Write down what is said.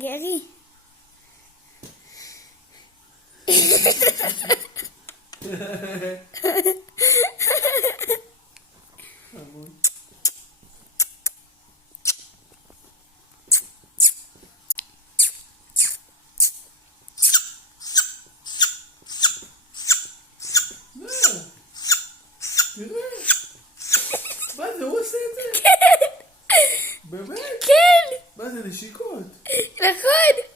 גרי. תראה, מה זה, הוא עושה את זה? כן. באמת? כן. מה זה, נשיקות? נכון.